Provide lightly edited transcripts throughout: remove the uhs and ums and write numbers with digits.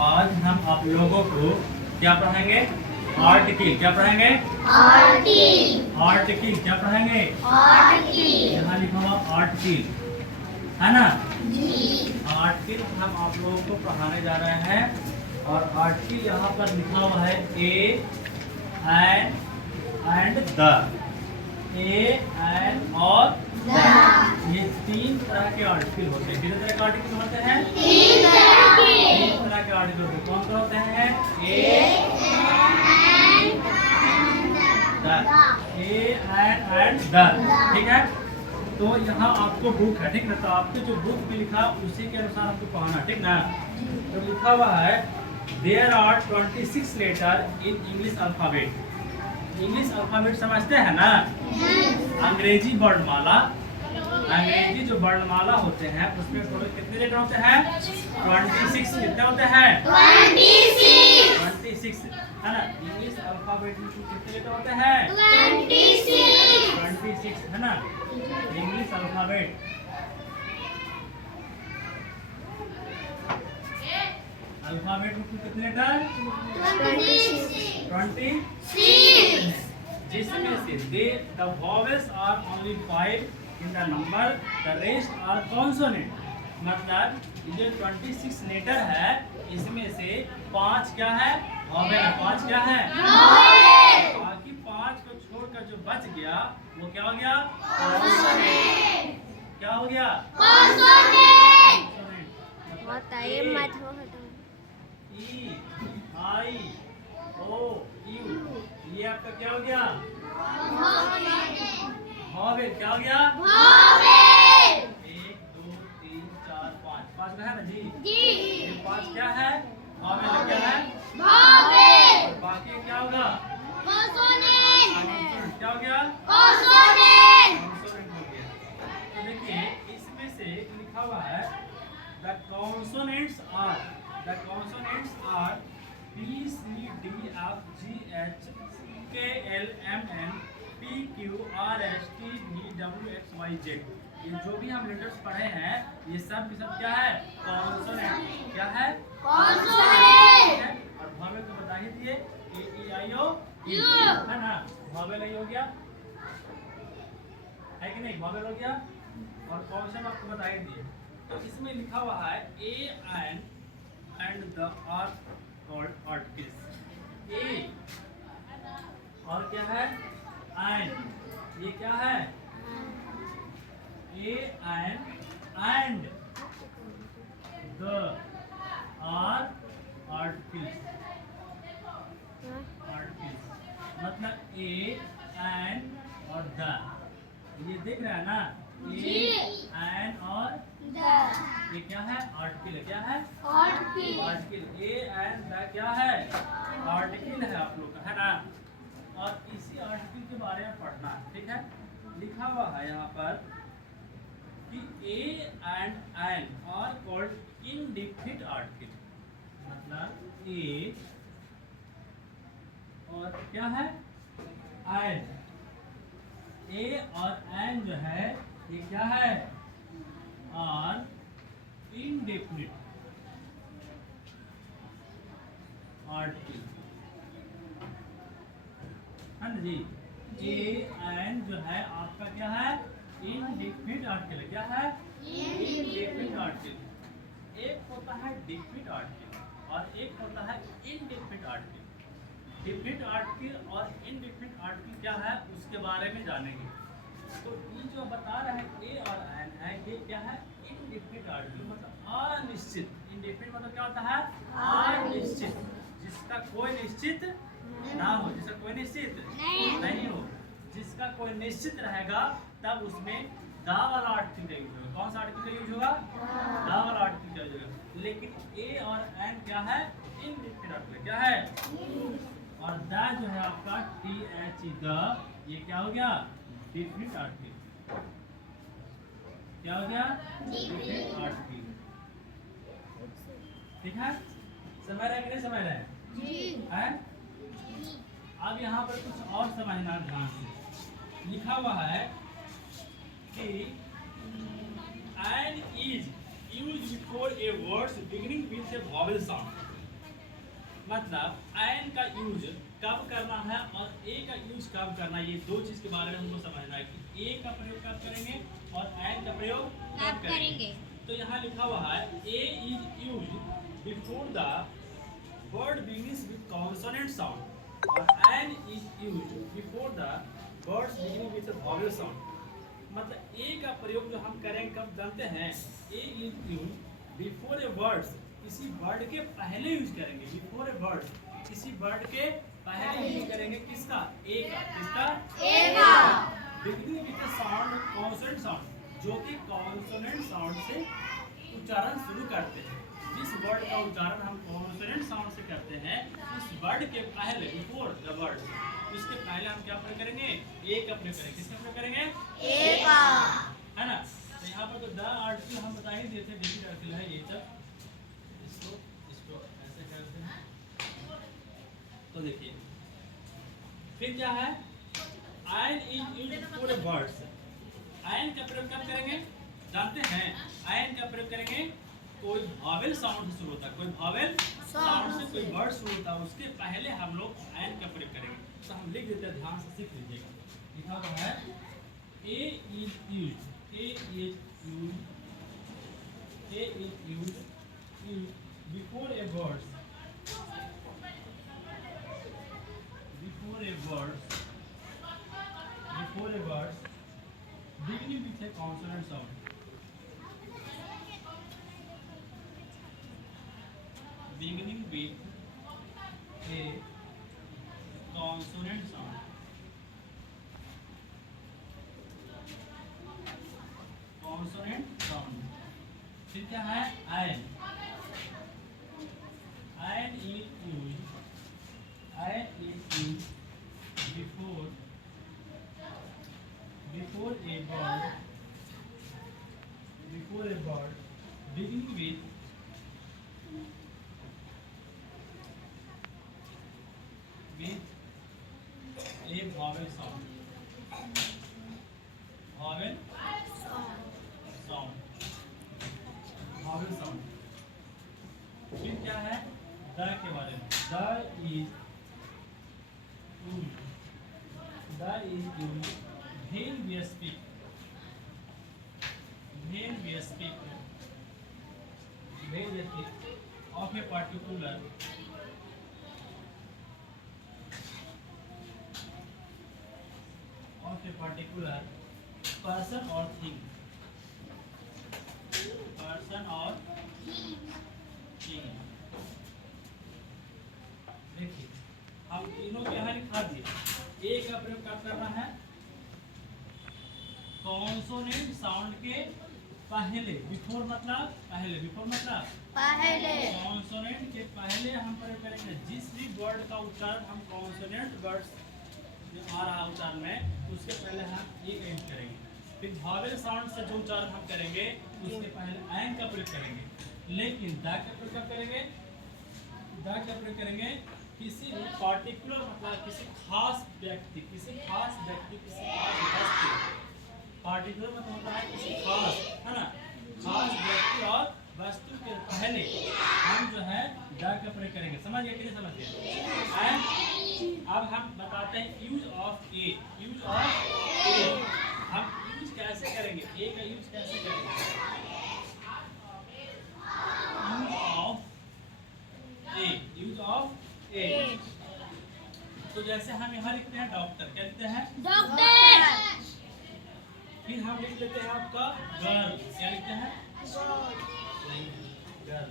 आज हम आप लोगों को क्या पढ़ाएंगे? आर्टिकल। क्या पढ़ाएंगे? आर्टिकल। क्या पढ़ाएंगे? यहाँ लिखा हुआ आर्टिकल है ना जी। आर्टिकल हम आप लोगों को पढ़ाने जा रहे हैं और आर्टिकल यहाँ पर लिखा हुआ है a and the. A and और ये तीन तरह के आर्टिकल होते हैं। कितने तरह के आर्टिकल होते हैं? तीन तरह के आर्टिकल होते हैं। कौन कौन होते हैं? ए एंड द। ठीक है, तो यहाँ आपको बुक है, ठीक ना, तो आपके जो बुक में लिखा उसी के अनुसार आपको पढ़ना, ठीक ना। तो लिखा हुआ है there are 26 letter in English alphabet. English alphabet समझते हैं ना? अंग्रेजी वर्णमाला। अंग्रेजी जो वर्णमाला होते हैं उसमें टोटल कितने लेटर होते हैं? 26। कितने होते हैं? 26 है ना। इंग्लिश अल्फाबेट में कितने लेटर होते हैं? 26 है ना। इंग्लिश अल्फाबेट में कितने लेटर? 26। जिसमें से the vowels are only 5 in the number, the rest are consonant। मतलब ये 26 लेटर है, इसमें से 5 क्या है? वॉवेल है। 5 क्या है? बाकी 5 को छोड़कर जो बच गया वो क्या हो गया? कॉन्सोनेंट। क्या हो गया? Consonant. E I O you, ये आपका क्या हो गया? वॉवेल। क्या हो गया? 1 2 3 4 5। 5 का है ना जी? ये 5 क्या है? वॉवेल। क्या है? और बाकी क्या होगा? कॉन्सोनेंट। क्या हो गया? कॉन्सोनेंट हो गया। तो देखिए इसमें से लिखा हुआ है the consonants are P C D F G H K L M N P Q R S T V W X Y Z। ये जो भी हम लेटर्स पढ़े हैं ये सब क्या है? कॉन्सोनेंट। क्या है? कॉन्सोनेंट। और वॉवेल तो बता ही दिए, ए ई आई ओ यू है ना। वॉवेल हो गया है कि नहीं? वॉवेल हो गया और कॉन्सोनेंट आपको बता ही दिए। तो इसमें लिखा हुआ है a and the are called articles। A और क्या है? एंड। ये क्या है? A and the are articles. मतलब ए एंड और द, ये दिख रहा है ना? ए एंड और ये क्या है? आर्टिकल। क्या है? आर्टिकल। ए एंड द क्या है? आर्टिकल है आप लोग का, है ना। और इसी आर्टिकल के बारे में पढ़ना है, ठीक है। लिखा हुआ है यहाँ पर कि a and an are called indefinite article. मतलब ए और क्या है? एन। ए और एन जो है ये क्या है? आर इनडेफिनिट आर्टिकल, है ना जी। ए एन जो है आपका क्या है? Indefinite article. क्या है? Indefinite article. एक होता है डेफिनिट आर्टिकल और एक होता है इनडेफिनिट आर्टिकल। डेफिनिट आर्टिकल और इनडेफिनिट आर्टिकल क्या है उसके बारे में जानेंगे। तो ये जो बता रहे हैं ए और एन है, ये क्या है? इनडेफिनिट आर्टिकल मतलब अनिश्चित। इनडेफिनिट मतलब क्या होता है? अनिश्चित, जिसका कोई निश्चित ना हो, जिसका कोई निश्चित नहीं हो। जिसका कोई निश्चित रहेगा तब उसमें दा वाला आर्टिकल का यूज होगा। कौन सा आर्टिकल का यूज होगा? दा वाला आर्टिकल का यूज होगा। लेकिन ए और एन क्या है? Indefinite article. क्या है? और द जो है आपका टी एच द, ये क्या हो गया? Definite article. क्या हो गया? Definite article. ठीक है, समझ रहे कि नहीं समझ रहे हैं? अब यहाँ पर कुछ और समझना ध्यान से। लिखा हुआ है कि an is used before a words beginning with a vowel sound. मतलब एन का यूज कब करना है और ए का यूज कब करना है, ये दो चीज के बारे में हमको समझना है कि ए का प्रयोग कब करेंगे और एन का प्रयोग कब करेंगे। तो यहाँ लिखा हुआ है A is use before the word beginnings with consonant sound और an is use before the words beginning with vowel sound. मतलब ए का प्रयोग जो हम करेंगे कब जानते हैं, A is use before a words, किसी वर्ड के पहले यूज करेंगे, बिफोर ए वर्ड किसी वर्ड के पहले यूज करेंगे, किसका, ए का, किसका, ए का, beginning with sound consonant sound, जो कि कॉन्सोनेंट साउंड से उच्चारण शुरू करते हैं। जिस वर्ड का उच्चारण हम कॉन्सोनेंट साउंड से करते हैं उस वर्ड के पहले, बिफोर द वर्ड, उसके पहले हम क्या प्रयोग करेंगे, ए का प्रयोग करेंगे। किसका प्रयोग करेंगे, ए का, है ना। तो यहाँ पर तो द आर्टिकल हम बता ही दिए थे, डिफिट आर्टिकल है ये सब, इसको ऐसे करते हैं। तो देखिए फिर क्या है, ion is used for words. Ion का प्रयोग कब करेंगे जानते हैं, आयन का प्रयोग करेंगे कोई वॉवेल साउंड से शुरू होता है, कोई वॉवेल साउंड से कोई वर्ड शुरू होता है, उसके पहले हम लोग आयन का प्रयोग करेंगे। तो हम लिख देते हैं, ध्यान से सीख लीजिएगा। लिखा हुआ है A is used, A is used, A is used before a word, before a word, before a word beginning with a consonant sound, beginning with a consonant sound, consonant sound। फिर क्या है, ion, ion is used, ion is used before, before a word, before a word beginning with a vowel sound, vowel sound, vowel sound। फिर क्या है, the के बारे में, the is used, the is used when we speak, when we speak, when we speak of a particular, of a particular person or thing, person or thing। देखिए हम तीनों के यहाँ लिखा दिए। ए का प्रयोग कब करना है, कॉन्सोनेंट साउंड के पहले, बिफोर मतलब पहले, बिफोर मतलब पहले, कॉन्सोनेंट के पहले हम प्रयोग करेंगे। जिस भी वर्ड का उच्चारण हम कॉन्सोनेंट वर्ड्स जो आ रहा उच्चारण में उसके पहले हम ए का यूज करेंगे। फिर वॉवेल साउंड से जो उच्चारण हम करेंगे उसके पहले एन का प्रयोग करेंगे। लेकिन द का प्रयोग कब करेंगे, द का प्रयोग करेंगे किसी भी पार्टिकुलर मतलब किसी खास व्यक्ति, किसी खास व्यक्ति, किसी खास वस्तु, पार्टिकुलर मतलब होता है किसी खास, है ना, खास व्यक्ति और वस्तु के पहले हम जो है द का प्रयोग करेंगे। समझ गए कि नहीं समझ गए। एंड अब हम बताते हैं use of A, use of A हम यूज कैसे करेंगे, ए का यूज कैसे करेंगे, use of A, use of A. तो जैसे हम यहाँ लिखते हैं डॉक्टर, क्या लिखते हैं, डॉक्टर। फिर हम लिख लेते हैं आपका गर्ल, क्या लिखते हैं, गर्ल।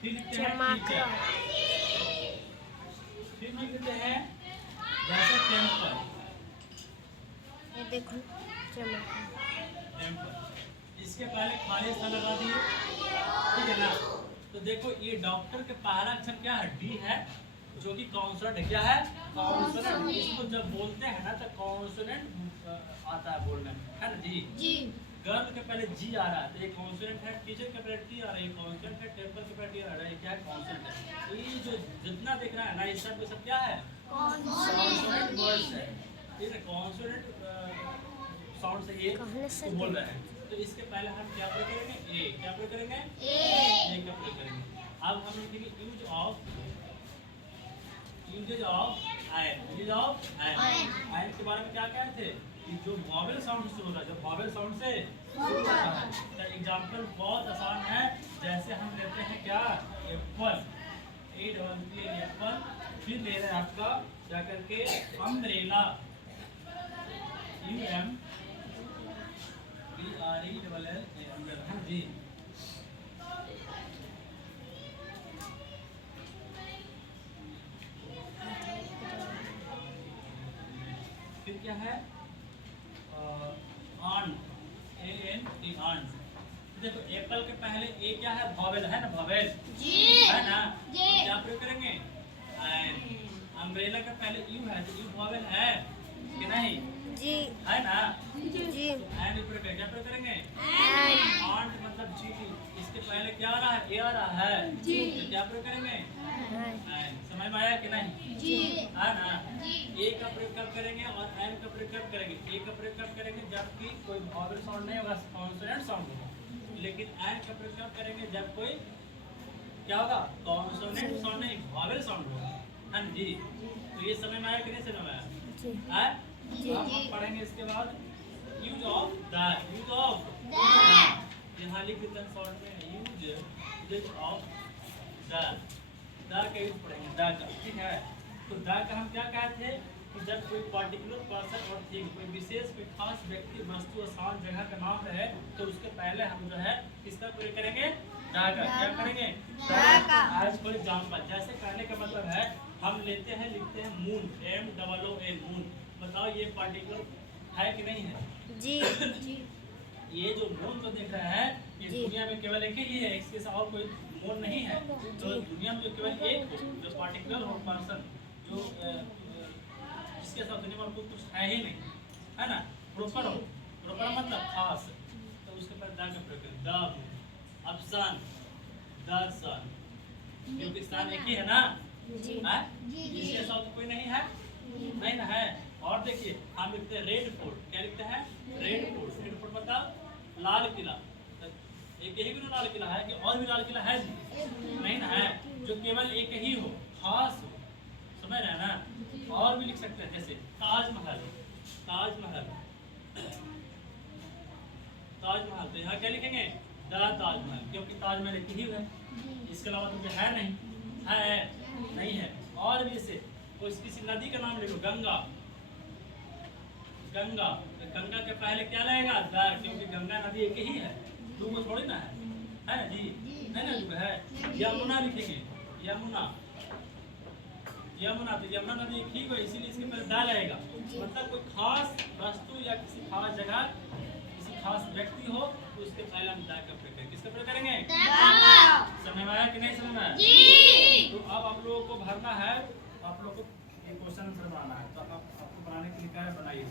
फिर लिखते हैं टीचर, फिर लिख लेते हैं जैसे टेम्पल, ये देखो टेम्पल, इसके पहले खाली स्थान लगा दिए, ठीक है ना। तो देखो ये डॉक्टर के पहला अक्षर क्या है, डी है, जो कि कॉन्सोनेंट है। क्या है, कॉन्सोनेंट। इसको जब बोलते हैं ना तो कॉन्सोनेंट आता है बोलने में, है ना जी, जी। गर्ल के पहले जी आ रहा है तो ये कॉन्सोनेंट है, टीचर के पहले टी आ रहा है ये कॉन्सोनेंट है, टेम्पल के पहले टी आ रहा है, क्या है, कॉन्सोनेंट है। तो ये जो जितना दिख रहा है ना ये सब क्या है, कॉन्सोनेंट वर्ड्स है, ठीक है। कॉन्सोनेंट साउंड से ये बोल रहे हैं। तो इसके पहले हम क्या प्रयोग करेंगे, ए, क्या प्रयोग करेंगे, ए का प्रयोग करेंगे। अब हम लिखेंगे use of usages of an, usages of an. An के बारे में क्या कहते थे कि जो वॉवेल साउंड से होता है, जब वॉवेल साउंड से शुरू होता है। तो एग्जांपल बहुत आसान है, जैसे हम लेते हैं क्या apple, A double P apple, फिर ले रहे हैं आपका क्या करके umbrella, U M B R E double L A umbrella जी। फिर क्या है ant, A N T ant. देखो एप्पल के पहले ए क्या है वॉवेल है ना, वॉवेल है ना, क्या प्रयोग करेंगे एन। अम्ब्रेला का पहले यू है तो यू वॉवेल है कि नहीं जी, है ना जी, एन प्रयोग क्या प्रयोग करेंगे एन। आंट मतलब जी, इसके पहले क्या आ रहा है ए आ रहा है जी, तो क्या प्रयोग करेंगे एन। समझ में आया कि नहीं जी, है ना। ए का प्रयोग कब करेंगे और एन का प्रयोग कब करेंगे। ए का प्रयोग कब करेंगे जबकि कोई वॉवेल साउंड नहीं होगा, कॉन्सोनेंट साउंड होगा। लेकिन एन का प्रयोग कब करेंगे जब कोई क्या होगा कॉन्सोनेंट साउंड नहीं, वॉवेल साउंड होगा, है ना जी। तो ये समझ में आया कि नहीं समझ में आया जी, है। जी। अब हम पढ़ेंगे इसके बाद use of the, use of यहाँ लिख देते हैं शॉर्ट में यूज ऑफ द का यूज पढ़ेंगे द का, ठीक है। तो द का हम क्या कहते हैं कि जब कोई पर्टिकुलर पर्सन और थिंग, कोई विशेष कोई खास व्यक्ति वस्तु स्थान जगह का नाम है तो उसके पहले हम जो है किसका प्रयोग करेंगे द का। क्या करेंगे द का। आज फॉर एग्जांपल जैसे कहने का मतलब है हम लेते हैं लिखते हैं moon, M double O N moon. बताओ ये पार्टिकुलर है कि नहीं है जी, ये जो मून को देख रहा है ये जी। दुनिया में केवल एक ही है, इसके सिवा और कोई मून नहीं है। तो दुनिया में जो केवल एक हो जो पार्टिकुलर हो पर्सन जो जिसके साथ दुनिया में कुछ है ही नहीं, है ना, प्रॉपर हो, प्रॉपर मतलब खास, तो उसके बाद द का प्रयोग करें द मून। अब सन, द सन, क्योंकि सन एक ही है ना जी, है, इसके साथ कोई नहीं है, नहीं ना है। और देखिए हम लिखते हैं रेड फोर्ट, क्या लिखते हैं रेड फोर्ट। रेड फोर्ट मतलब लाल किला, एक ही भी लाल किला है कि और भी लाल किला है जी, नहीं ना है, जो केवल एक ही हो, खास हो, समझ रहे हैं ना। और भी लिख सकते हैं जैसे ताजमहल, ताजमहल, ताजमहल, तो यहाँ क्या लिखेंगे द ताजमहल, क्योंकि ताजमहल एक ही है, इसके अलावा तो कोई है नहीं है। और भी जैसे कोई किसी नदी का नाम लिखो गंगा, गंगा, तो गंगा के पहले क्या लगेगा द, क्योंकि गंगा नदी एक ही है, दो को थोड़ी ना है ना जी, है ना जो है। यमुना लिखेंगे यमुना, यमुना, तो यमुना नदी एक ही है इसीलिए इसके पहले द लगेगा। मतलब कोई खास वस्तु या किसी खास जगह किसी खास व्यक्ति हो तो उसके पहले हम द का प्रयोग करेंगे। किसका प्रयोग करेंगे समझ में आया कि नहीं समझ में आया। तो अब आप लोगों को भरना है, आप लोगों को एक क्वेश्चन आंसर बनाना है, तो आपको बनाने के लिए क्या है बनाइए।